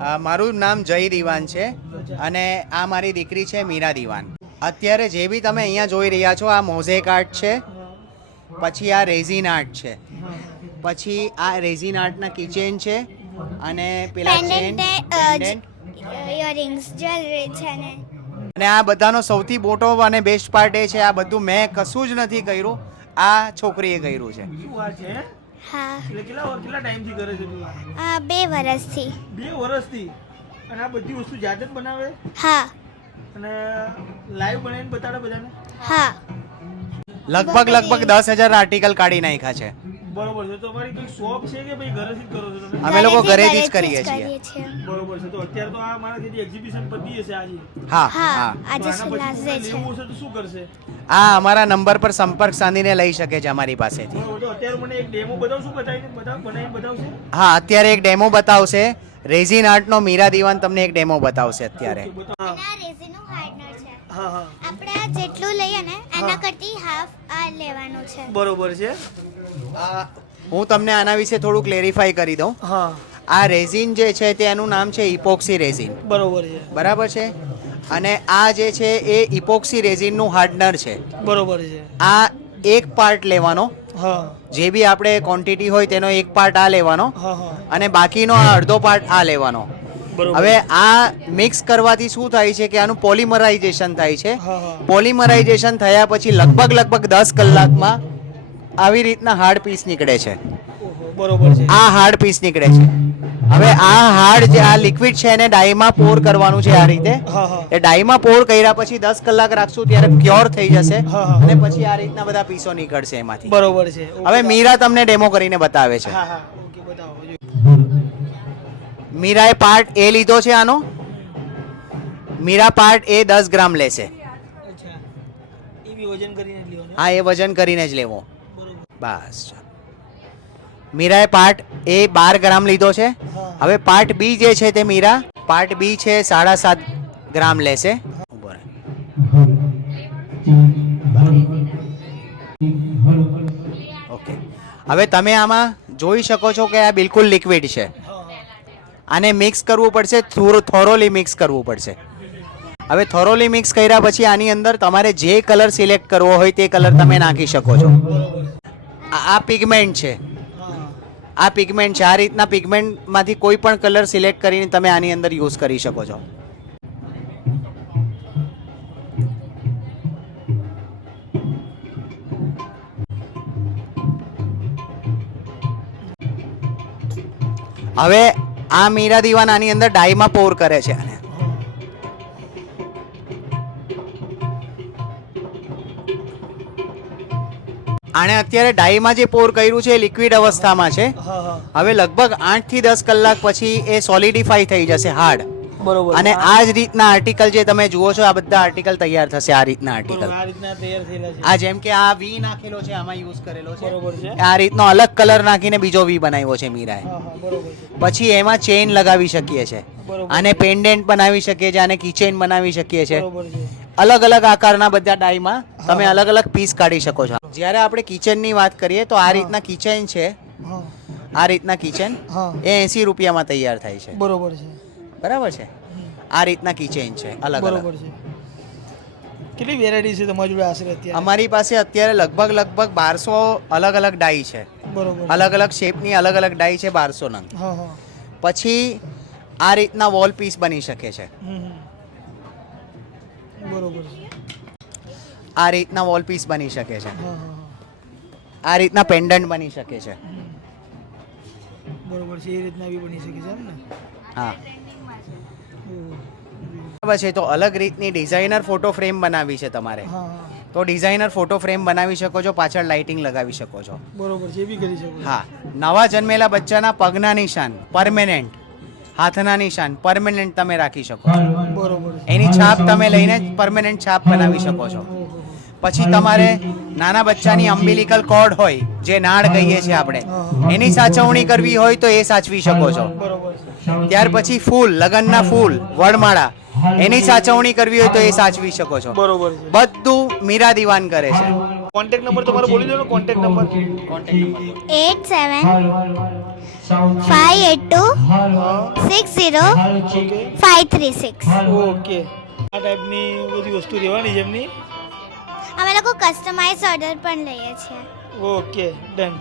મારું નામ જય દિવાન છે અને આ મારી દીકરી છે મીરા દિવાન. અત્યારે જે બી તમે અહીંયા જોઈ રહ્યા છો આ મોઝેક આર્ટ છે પછી આ રેઝિન આર્ટ છે. પછી આ રેઝિન આર્ટના કિચેન છે અને પેલા ચેન ઇયરિંગ્સ જ્વેલરી છે ને. અને આ બધાનો સૌથી મોટો અને બેસ્ટ પાર્ટ એ છે આ બધું મેં કશું જ નથી કર્યું આ છોકરીએ કર્યું છે. હે? એટલે કેટલા કેટલા ટાઈમથી કરે છે તું? આ? આ બે વર્ષથી બે વર્ષથી અને આ બધી વસ્તુ જાતે જ બનાવે? હા. અને લાઈવ બનાવીને બતાડે બધાને? હા. લગભગ લગભગ દસ હજાર આર્ટિકલ કાઢી નાખ્યા છે. બરોબર છે. તો તમારી કોઈ શોપ છે કે ભાઈ ઘરેથી જ કરો છો તમે? અમે લોકો ઘરેથી જ કરીએ છીએ. બરોબર છે. તો અત્યારે તો આ મારા જેથી એક્ઝિબિશન પતી હશે આજે. હા હા હા. આજે લાસ્ટ છે લેવું છે. તો શું કરશે? આ અમારા નંબર પર સંપર્ક સાધીને લઈ શકે છે અમારી પાસેથી. તો અત્યારે મને એક ડેમો બતાવશું બતાવીને બતાવ બનાવીને બતાવશે? હા અત્યારે એક ડેમો બતાવશે. રેઝિન આર્ટનો મીરા દીવાન તમને એક ડેમો બતાવશે અત્યારે. રેઝિનનું હાર્ડનર છે. હા હા આપણે આ જેટલું લઈએ ને એના કરતી હાફ આ લેવાનું છે. બરોબર છે. આ હું તમને આના વિશે થોડું ક્લેરિફાઈ કરી દઉં. હા. આ રેઝિન જે છે તે એનું નામ છે ઇપોક્સી રેઝિન બરોબર છે. બરાબર છે? અને આ જે છે એ ઇપોક્સી રેઝિનનું હાર્ડનર છે. બરોબર છે. આ એક પાર્ટ લેવાનો. જે બી આપણે ક્વોન્ટિટી હોય તેનો એક પાર્ટ આ લેવાનો. હા હા. અને બાકીનો આ અડધો પાર્ટ આ લેવાનો. હવે આ મિક્સ કરવાથી શું થાય છે કે આનું પોલિમરાઇઝેશન થાય છે. પોલિમરાઇઝેશન થયા પછી લગભગ લગભગ દસ કલાકમાં આવી રીતના હાર્ડ પીસ નીકળે છે. બરોબર છે. આ હાર્ડ પીસ નીકળે છે. હવે આ હાર્ડ જે આ લિક્વિડ છે એને ડાઈમાં પોર કરવાનું છે આ રીતે. એ ડાઈમાં પોર કર્યા પછી દસ કલાક રાખશું ત્યારે પ્યોર થઈ જશે. અને પછી આ રીતના બધા પીસો નીકળશે એમાંથી. બરોબર છે. હવે મીરા તમને ડેમો કરીને બતાવે છે. મીરાએ પાર્ટ એ લીધો છે આનો? મીરા પાર્ટ એ દસ ગ્રામ લેશે. હા એ વજન કરીને જ લેવો. બસ મીરાએ પાર્ટ એ બાર ગ્રામ લીધો છે. હવે પાર્ટ બી જે છે તે મીરા પાર્ટ બી છે સાડા સાત ગ્રામ લેશે. ઓકે. હવે તમે આમાં જોઈ શકો છો કે આ બિલકુલ લિક્વિડ છે. આને મિક્સ કરવું પડશે થોરોલી મિક્સ કરવું પડશે. હવે થોરોલી મિક્સ કર્યા પછી આની અંદર તમારે જે કલર સિલેક્ટ કરવો હોય તે કલર તમે નાખી શકો છો. આ પિગમેન્ટ છે. આ પિગમેન્ટ છે. આ રીતના પિગમેન્ટમાંથી કોઈ પણ કલર સિલેક્ટ કરીને તમે આની અંદર યુઝ કરી શકો છો. હવે આ મીરા દીવાન આની અંદર ડાઈમાં પોર કરે છે આને આણે અત્યારે ડાઈમાં જે પોર કર્યું છે એ લિક્વિડ અવસ્થામાં છે. હવે લગભગ આઠથી દસ કલાક પછી એ સોલિડિફાઈ થઈ જશે હાર્ડ. બરોબર. અને આ જ રીતના આર્ટિકલ જે તમે જુઓ છો આ બધા આર્ટિકલ તૈયાર થશે આ રીતના આર્ટિકલ આ રીતના તૈયાર થયેલા છે. આ જેમ કે આ વી નાખેલો છે આમાં યુઝ કરેલો છે. બરોબર છે. આ રીતનો અલગ કલર નાખીને બીજો વી બનાવ્યો છે મીરાએ. બરોબર પછી એમાં ચેઇન લગાવી શકીએ છે. અને આને પેન્ડેન્ટ બનાવી શકીએ છીએ આને કીચેન બનાવી શકીએ છીએ બરોબર છે. અલગ અલગ આકારના બધા ડાઈમાં તમે અલગ અલગ પીસ કાઢી શકો છો. જ્યારે આપણે કિચનની વાત કરીએ તો આ રીતના કિચન છે. આ રીતના કિચન એ એસી રૂપિયામાં તૈયાર થાય છે. બરોબર છે. બરાબર છે? આ રીતના કિચેન છે અલગ બરોબર અલગ છે. કેટલી વેરાયટી છે તમારી જોડે આશરે અત્યારે? અમારી પાસે અત્યારે લગભગ લગભગ બારસો અલગ અલગ ડાઈ છે. બરોબર. અલગ અલગ શેપની અલગ અલગ ડાઈ છે બારસો નંગ. હા હા. પછી આ રીતના વોલ પીસ બની શકે છે. બરોબર આ રીતના વોલ પીસ બની શકે છે. હા હા હા. આ રીતના પેન્ડન્ટ બની શકે છે. બરોબર છે એ રીતના બી બની શકે છે એમ ને? હા. બરાબર છે તો અલગ રીતની ડિઝાઇનર ફોટો ફ્રેમ બનાવી છે તમારે. તો ડિઝાઇનર ફોટો ફ્રેમ બનાવી શકો છો પાછળ લાઇટિંગ લગાવી શકો છો. બરોબર છે બી કરી શકો હા. નવા જન્મેલા બચ્ચાના પગના નિશાન પરમેનન્ટ હાથના નિશાન પરમેનન્ટ તમે રાખી શકો છો. બરોબર એની છાપ તમે લઈને પરમેનન્ટ છાપ બનાવી શકો છો. પછી તમારે નાના બચ્ચાની અમ્બિલિકલ કોર્ડ હોય જે નાળ કહીએ છીએ આપણે એની સાચવણી કરવી હોય તો એ સાચવી શકો છો. બરોબર છે. ત્યાર પછી ફૂલ લગ્નના ફૂલ વડમાળા. એની સાચવણી કરવી હોય તો એ સાચવી શકો છો. બરોબર બધું મીરા દિવાન કરે છે. કોન્ટેક્ટ નંબર તમારો બોલી દો contact number eight seven five eight two six zero five five three six okay આ ટાઈપની બધી વસ્તુ રહેવાની છે એમની અમે લોકો કસ્ટમાઇઝ ઓર્ડર પણ લઈએ છીએ. Okay done